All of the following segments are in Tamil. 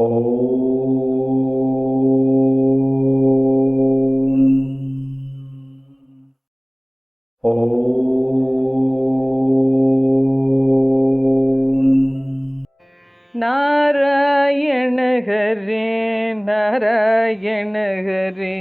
ஓம் நாராயண ஹரே நாராயண ஹரே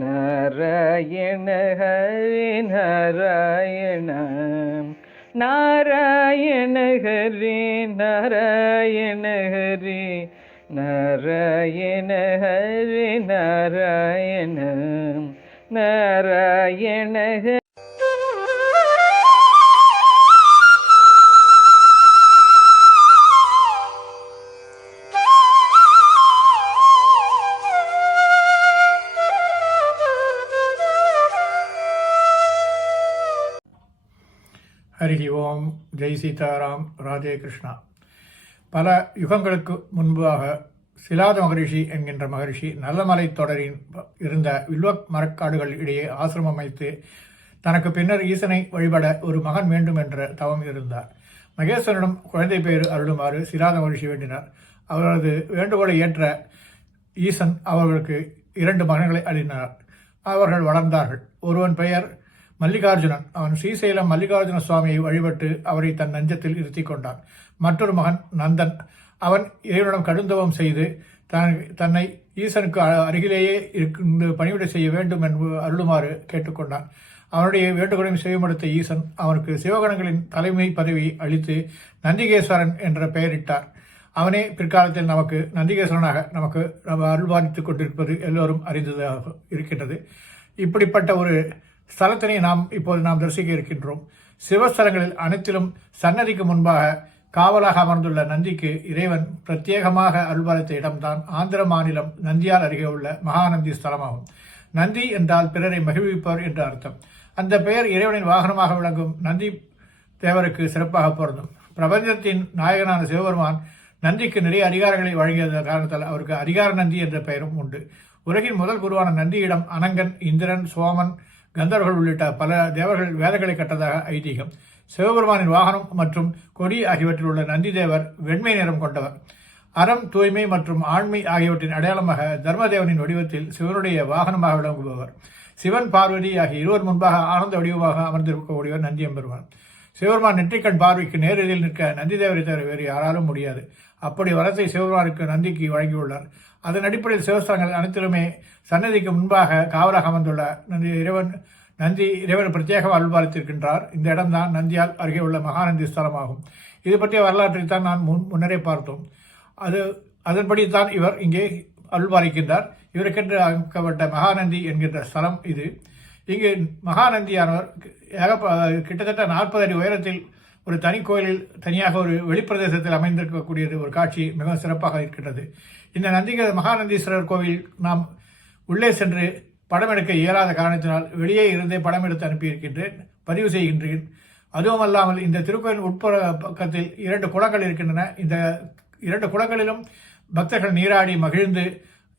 நாராயண ஹரே நாராயண நாராயண ஹரே நாராயண ஹரே நாராயண ஹரே நாராயண நாராயண ஹரே. ஹரி ஓம், ஜெய் சீதாராம், ராதே கிருஷ்ணா. பல யுகங்களுக்கு முன்பாக சிலாத மகரிஷி என்கின்ற மகரிஷி நல்லமலை தொடரின் இருந்த வில்வ மரக்காடுகள் இடையே ஆசிரமம் அமைத்து தனக்கு பின்னர் ஈசனை வழிபட ஒரு மகன் வேண்டும் என்ற தவம் இருந்தார். மகேஸ்வரனிடம் குழந்தை பெயர் அருளுமாறு சிலாத மகரிஷி வேண்டினார். அவரது வேண்டுகோளை ஏற்ற ஈசன் அவர்களுக்கு 2 மகன்களை அளினார். அவர்கள் வளர்ந்தார்கள். ஒருவன் பெயர் மல்லிகார்ஜுனன். அவன் ஸ்ரீசைலம் மல்லிகார்ஜுன சுவாமியை வழிபட்டு அவரை தன் நெஞ்சத்தில் இருத்தி கொண்டான். மற்றொரு மகன் நந்தன். அவன் இறைவனிடம் கடுந்தவம் செய்து தன்னை ஈசனுக்கு அருகிலேயே இருந்து பணிவிடை செய்ய வேண்டும் என்று அருளுமாறு கேட்டுக்கொண்டான். அவனுடைய வேண்டுகோளையும் செவிமடுத்த ஈசன் அவனுக்கு சிவகணங்களின் தலைமை பதவி அளித்து நந்திகேஸ்வரன் என்ற பெயரிட்டார். அவனே பிற்காலத்தில் நமக்கு நந்திகேஸ்வரனாக நமக்கு அருள்பாலித்துக் கொண்டிருப்பது எல்லோரும் அறிந்ததாக இருக்கின்றது. இப்படிப்பட்ட ஒரு ஸ்தலத்தினை இப்போது நாம் தரிசிக்க இருக்கின்றோம். சிவஸ்தலங்களில் அனைத்திலும் சன்னதிக்கு முன்பாக காவலாக அமர்ந்துள்ள நந்திக்கு இறைவன் பிரத்யேகமாக அருள்பாலித்த இடம்தான் ஆந்திர மாநிலம் நந்தியால் அருகே உள்ள மகாநந்தி ஸ்தலமாகும். நந்தி என்றால் பிறரை மகிழ்விப்பவர் என்று அர்த்தம். அந்த பெயர் இறைவனின் வாகனமாக விளங்கும் நந்தி தேவருக்கு சிறப்பாக பொருந்தும். பிரபஞ்சத்தின் நாயகனான சிவபெருமான் நந்திக்கு நிறைய அதிகாரங்களை வழங்கிய காரணத்தால் அவருக்கு அதிகார நந்தி என்ற பெயரும் உண்டு. உலகின் முதல் குருவான நந்தியிடம் அனங்கன், இந்திரன், சோமன், கந்தர்கள் உள்ளிட்ட பல தேவர்கள் வேதங்களை கட்டதாக ஐதீகம். சிவபெருமானின் வாகனம் மற்றும் கொடி ஆகியவற்றில் உள்ள நந்தி தேவர் வெண்மை நிறம் கொண்டவர். அறம், தூய்மை மற்றும் ஆண்மை ஆகியவற்றின் அடையாளமாக தர்மதேவனின் வடிவத்தில் சிவனுடைய வாகனமாக விளங்குபவர். சிவன், பார்வதி ஆகிய இருவர் முன்பாக ஆனந்த வடிவமாக அமர்ந்திருக்கக்கூடியவர் நந்தி எம்பெருமான். சிவபெருமான் நெற்றிக்கண் பார்வைக்கு நேரெதில் நிற்க நந்தி தேவரை தவிர வேறு யாராலும் முடியாது. அப்படி வரத்தை சிவபெருமானுக்கு நந்திக்கு வழங்கியுள்ளார். அதன் அடிப்படையில் சிவஸ்தலங்கள் அனைத்திலுமே சன்னதிக்கு முன்பாக காவலாக அமர்ந்துள்ள நந்தி இறைவன் பிரத்யேகம் அருள்பாலித்திருக்கின்றார். இந்த இடம்தான் நந்தியால் அருகே உள்ள மகாநந்தி ஸ்தலமாகும். இது பற்றிய வரலாற்றைத்தான் நான் முன்னரே பார்த்தோம். அதன்படித்தான் இவர் இங்கே அருள்பாலிக்கின்றார். இவருக்கென்று அமைக்கப்பட்ட மகாநந்தி என்கின்ற ஸ்தலம் இது. இங்கு மகாநந்தியானவர் கிட்டத்தட்ட 40 அடி உயரத்தில் ஒரு தனி கோயிலில் தனியாக ஒரு வெளிப்பிரதேசத்தில் அமைந்திருக்கக்கூடியது ஒரு காட்சி மிகவும் சிறப்பாக இருக்கின்றது. இந்த மகாநந்தீஸ்வரர் கோவில் நாம் உள்ளே சென்று படம் எடுக்க இயலாத காரணத்தினால் வெளியே இருந்தே படம் எடுத்து அனுப்பியிருக்கின்றேன், பதிவு செய்கின்றேன். அதுவும் அல்லாமல் இந்த திருக்கோயில் உட்புற பக்கத்தில் 2 குளங்கள் இருக்கின்றன. இந்த 2 குளங்களிலும் பக்தர்கள் நீராடி மகிழ்ந்து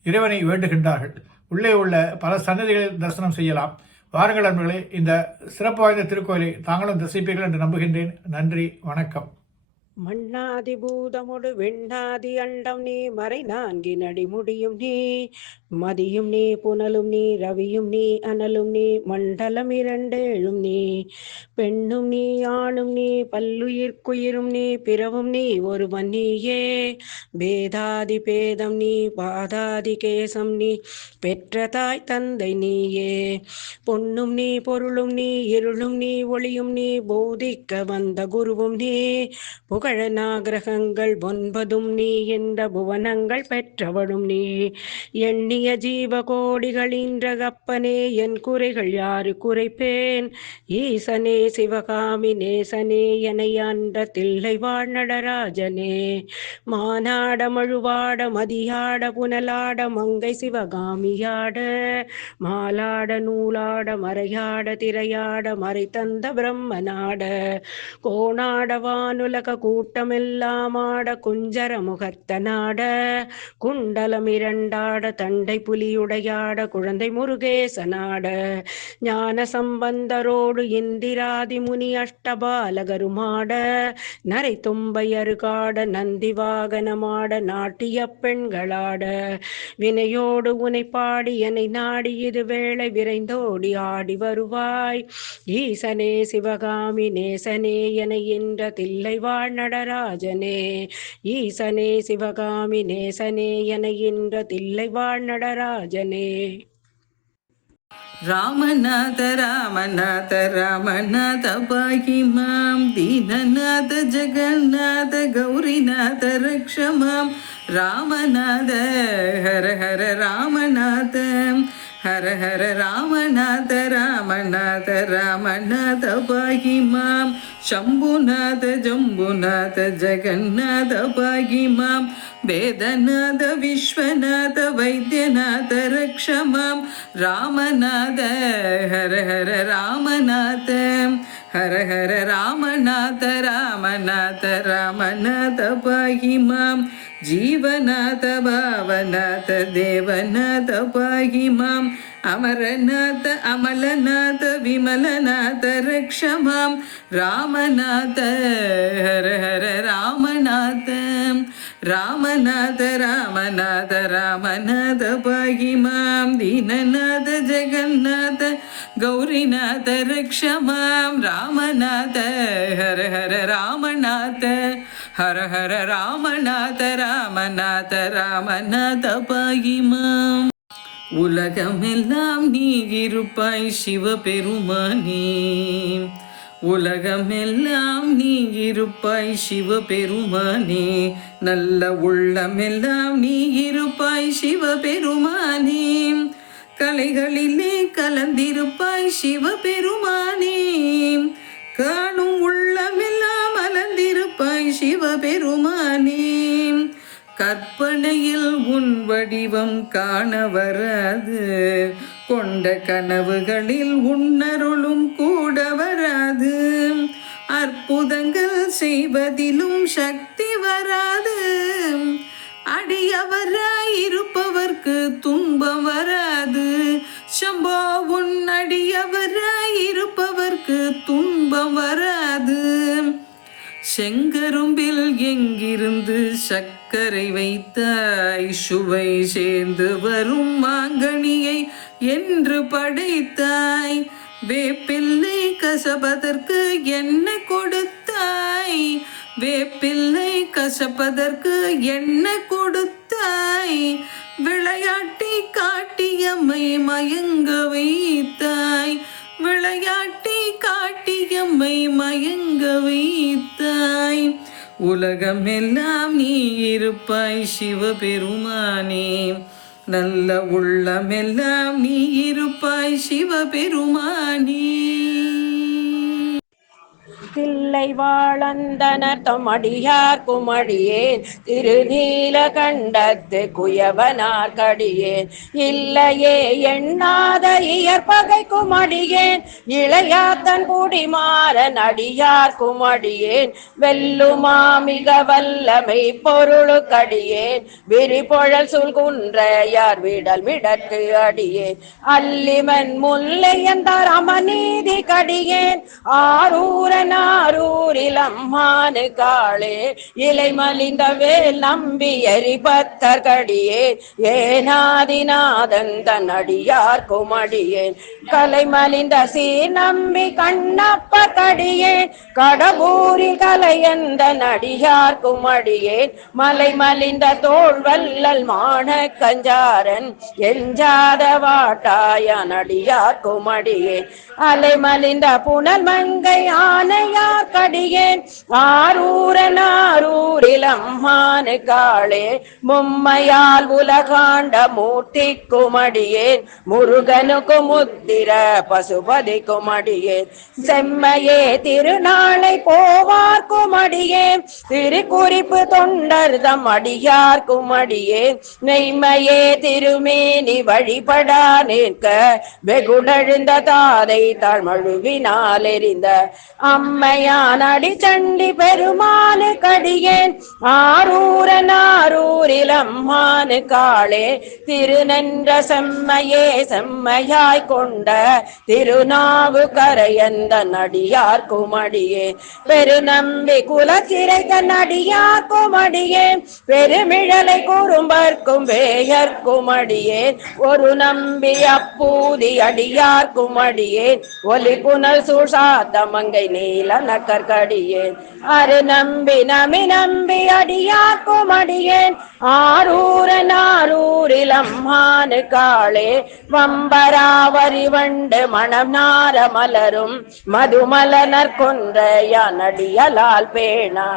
இறைவனை வேண்டுகின்றார்கள். உள்ளே உள்ள பல சன்னதிகளில் தரிசனம் செய்யலாம். வாருங்கள் நண்பர்களே, இந்த சிறப்பு வாய்ந்த திருக்கோயிலை தாங்களும் தரிசிப்பீர்கள் என்று நம்புகின்றேன். நன்றி, வணக்கம். மண்ணாதி பூதமுடு வெண்ணாதி அண்டம் நீ மறை 4 அடிமுடியும் நீ மதியும் நீ புனலும் நீ ரவியும் நீ அனலும் நீ மண்டலம் 2 நீ பெண்ணும் நீ ஆணும் நீ பல்லுயிர்க்குயிரும் நீ பிறவும் நீ ஒருவன் நீயே பேதாதி பேதம் நீ பாதாதி கேசம் நீ பெற்ற தாய் தந்தை நீயே பொன்னும் நீ பொருளும் நீ இருளும் நீ ஒளியும் நீ போதிக்க வந்த குருவும் நீ புகழ நாகிரகங்கள் 9 நீ என்ற புவனங்கள் பெற்றவளும் நீ எண்ணிய ஜீவ கோடிகளின்ற கப்பனே என் குறைகள் யாரு குறைப்பேன் ஈசனே சிவகாமி நேசனே எனையாண்ட தில்லை வாழ் நடராஜனே மானாட மழுவாட மதியாட புனலாட மங்கை சிவகாமியாட மாலாட நூலாட மறையாட திரையாட மறை தந்த பிரம்மனாட கோணாட வானுலக கூட்டமெல்லாம் ஆட குஞ்சர முகத்தனாட குண்டலம் 2 தண்டை சண்டை புலியுடையாட குழந்தை முருகேசனாட ஞான சம்பந்தரோடு இந்திராதி முனி அஷ்டபாலகருமாட நரை தும்பையருகாட நந்தி வாகனமாட நாட்டிய பெண்களாட வினையோடு உனை பாடி என்னை நாடி இது வேளை விரைந்தோடி ஆடி வருவாய் ஈசனே சிவகாமி நேசனே என என்ற தில்லை வாழ் நடராஜனே ஈசனே சிவகாமி நேசனே என என்ற தில்லை வாழ் நடராஜனே. ராமநாத ராமநாத ராமநாத பாகி மாம் தீனநாத ஜெகநாத கௌரிநாத ரக்ஷமாம் ராமநாத ஹர ஹர ராமநாத ஹர ஹர ராமநாத ராமநாத ராமநாத பாகி மாம் शंभुनाथ जंबुनाथ जगन्नाथ पाहि मां वेदनाथ विश्वनाथ वैद्यनाथ रक्ष मां रामनाथ हर हर रामनाथ हर हर रामनाथ रामनाथ रामनाथ पाहि मां जीवनाथ भावनाथ देवनाथ पाहि मां अमरनाथ अमलनाथ विमलनाथ रक्ष मां रामनाथ हर हर रामनाथ रामनाथ रामनाथ रामनाथ पाहि मां दीननाथ जगन्नाथ गौरीनाथ रक्ष मां रामनाथ हर हर रामनाथ हर हर रामनाथ रामनाथ रामनाथ पाहि मां உலகமெல்லாம் நீ இருப்பாய் சிவபெருமானே உலகமெல்லாம் நீ இருப்பாய் சிவபெருமானே நல்ல உள்ளமெல்லாம் நீ இருப்பாய் சிவபெருமானே கலைகளிலே கலந்திருப்பாய் சிவபெருமானே காணும் உள்ளமெல்லாம் அலந்திருப்பாய் சிவபெருமானே கற்பனையில் உன் வடிவம் காண வராது கொண்ட கனவுகளில் உன்னருளும் கூட வராது அற்புதங்கள் செய்வதிலும் சக்தி வராது அடியவராய் இருப்பவர்க்கு துன்பம் வராது சம்போ உன் அடியவராய் இருப்பவர்க்கு துன்பம் வராது செங்கரும்பில் எங்கிருந்து சர்க்கரை வைத்தாய் சுவை சேர்ந்து வரும் மாங்கனியை என்று படைத்தாய் வேப்பிள்ளை கசப்பதற்கு என்ன கொடுத்தாய் வேப்பிள்ளை கசப்பதற்கு என்ன கொடுத்தாய் விளையாட்டி காட்டியம்மை மயங்க வைத்தாய் விளையாட்டி காட்டியம்மை மயங்க வைத்தாய் உலகமெல்லாம் நீ இருப்பாய் சிவபெருமானே நல்ல உள்ளமெல்லாம் நீ இருப்பாய் சிவபெருமானே தில்லை வாழந்தனர் தமடியார் குமடியேன் திருநீல கண்டத்து குயவனார் கடியேன் இல்லையே எண்ணாத இயற்பகை குமடியேன் இளையாத்தன் குடிமாறன் அடியார் குமடியேன் வெல்லுமா மிக வல்லமை பொருளு கடியேன் விரிபொழல் சுல்குன்றையார் விடல் விடற்கு அடியேன் அல்லிமன் முல்லை எந்தார் அமநீதி கடியேன் ஆரூரன் ஆரூரில் அம்மானு காளே இலை மலிந்த வேல் நம்பி எரிபத்தர் கடியேன் ஏனாதிநாதன் தன் அடியார் குமடியேன் கலை மலிந்த சீர் நம்பி கண்ணப்பர் கடியேன் கடபூரில் கலையந்த நடியார் குமடியேன் மலை மலிந்த தோல் வல்லல் மான கஞ்சாரன் எஞ்சாத வாட்டாய நடியார் குமடியேன் அலை மலிந்த புனல் மங்கை ஆனையார் கடியேன் ஆரூரன் ஆரூரில் அம்மானு காளே மும்மையால் உலகாண்ட மூர்த்தி குமடியேன் முருகனுக்கு முத்திர பசுபதி குமடியேன் செம்மையே திருநாளை போவார் குமடியேன் திருக்குறிப்பு தொண்டர்தம் அடியார் குமடியேன் மெய்மையே திருமேனி வழிபடா நிற்க வெகுணழுந்த தாதை தாழ்மழுவினால் எறிந்த அம்மை அம்மையான் அடிச்சண்டி பெருமானு கடியேன் ஆரூரன் ஆரூரில் அம்மானு காளே திருநென்ற செம்மையே செம்மையாய் கொண்ட திருநாவு கரையந்த நடியார் குமடியே பெருநம்பி குலச்சிறைத்த நடியார் குமடியே பெருமிழலை குறும்பர்க்கும் வேயர் குமடியேன் ஒரு நம்பி அப்பூதி அடியார் குமடியேன் ஒலி புனல் சூசாத்த மங்கை நீல நக்கற்கடியேன் அரு நம்பி நம்பி அடியார் குமடியேன் ஆரூரன் ஆரூரில் அம்மானு காளே வம்பராவரி வண்டு மணம் நார மலரும் மதுமலனர் கொன்றையா நடியலால் பேணா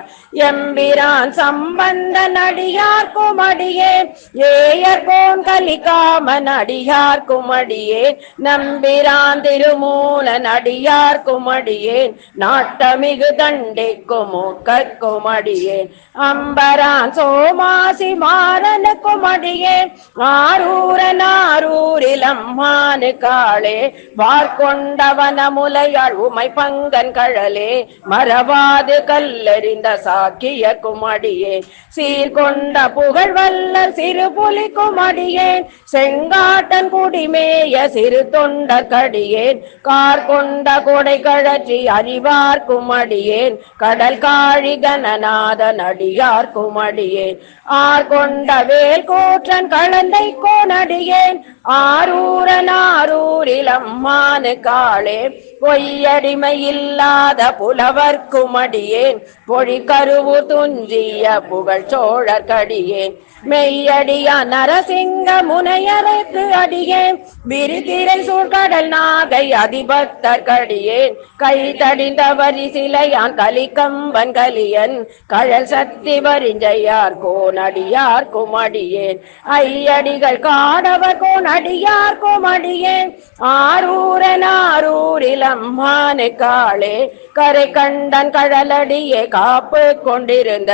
எம்பிரான் சம்பந்த நடியார் குமடியேன் ஏயர்கோன் கலிகாமன் அடியார் குமடியேன் நம்பிரான் திருமூல நடியார் குமடியேன் நாட்டமிகு தண்டிக்கும் மூக்கற்குமடியேன் அம்பரான் சோமாசி மாறன குமடியேன் ஆரூரன் ஆரூரில் அம்மானு காளே வார்கொண்டவன முலையாள் உமை பங்கன் கழலே மறவாது கல்லறிந்த சாக்கிய குமடியேன் சீர்கொண்ட புகழ் வல்லர் சிறு புலி குமடியேன் செங்காட்டன் குடிமேய சிறு தொண்டர் கடியேன் கார் கொண்ட கொடை கழற்றி அறிவார் குமடியேன் கடல் காழி கணநாத நடியார் குமடியேன் ஆர் கொண்ட வேல் கூற்றன் கலந்தை கோனடியேன் ஆரூரன் ஆரூரில் அம்மானு காளே பொய்யடிமை இல்லாத புலவர் குமடியேன் பொழி கருவு துஞ்சிய புகழ் சோழர் கடியேன் மெய்யடியா நரசிங்க முனையரைத்து அடியேன் விரிதிரை சூழ்கடல் நாகை அதிபக்தர் கடியேன் கை தடிந்த வரி சிலையான் கலிகம்பன் கலியன் கழல் சக்தி வரிஞ்சையார் கோனடியார் குமடியேன் ஐயடிகள் காடவர் கோனடியார் குமடியேன் ஆரூரன் ஆரூரில் அம்மானு காளே கரை கண்டன் கழலடியே காப்பு கொண்டிருந்த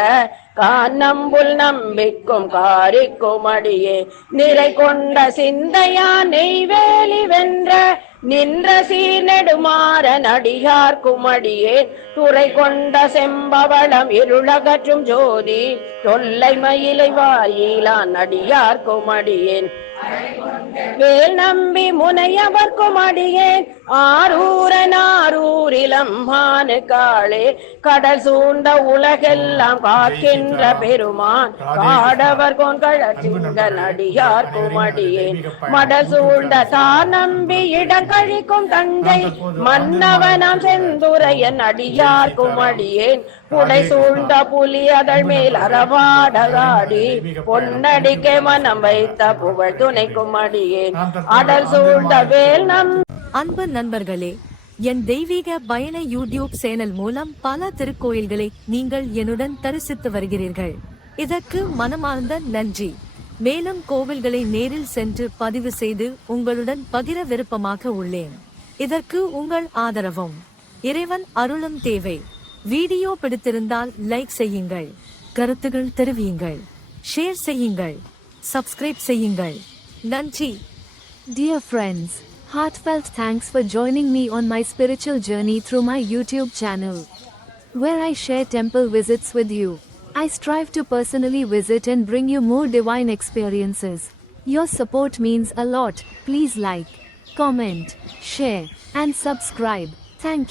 காநம்புல் நம்பிக்கும் காரிக்கும் அடியே நிறை கொண்ட சிந்தையா நெய்வேலி வென்ற நின்ற சீர் நெடுமாற நடிகார் குமடியேன் துறை கொண்ட செம்பவளம் இருளகற்றும் ஜோதி தொல்லை மயிலை வாயிலான் நடிகார் குமடியேன் வேல் நம்பி முனையவர் குமடியேன் ஆரூரன் ஆரூரில் அம்மானு காளே கடல் சூழ்ந்த உலகெல்லாம் காக்கின்ற பெருமான் காடவர் கொண்கழற்றிங்க நடிகார் குமடியேன் மடல் சூழ்ந்த தார் நம்பி இடங்கழிக்கும் தஞ்சை மன்னவனம் செந்துரையன் நடிகார் குமடியேன் புடை சூழ்ந்த புலி அதழ் மேல் அறவாடகாடி பொன்னடிக்கை மனம் வைத்த புகழ் துணை குமடியேன் அடல் சூழ்ந்த வேல் நம் அன்பு நண்பர்களே, என் தெய்வீக பயண யூடியூப் சேனல் மூலம் பல திருக்கோயில்களை நீங்கள் என்னுடன் தரிசித்து வருகிறீர்கள். இதற்கு மனமார்ந்த நன்றி. மேலும் கோவில்களை நேரில் சென்று பதிவு செய்து உங்களுடன் பகிர விருப்பமாக உள்ளேன். இதற்கு உங்கள் ஆதரவும் இறைவன் அருளும் தேவை. வீடியோ பிடித்திருந்தால் லைக் செய்யுங்கள், கருத்துகள் தெரிவியுங்கள், ஷேர் செய்யுங்கள், சப்ஸ்கிரைப் செய்யுங்கள். நன்றி. Dear friends, heartfelt thanks for joining me on my spiritual journey through my YouTube channel, where I share temple visits with you. I strive to personally visit and bring you more divine experiences. Your support means a lot. Please like, comment, share, and subscribe. Thank you.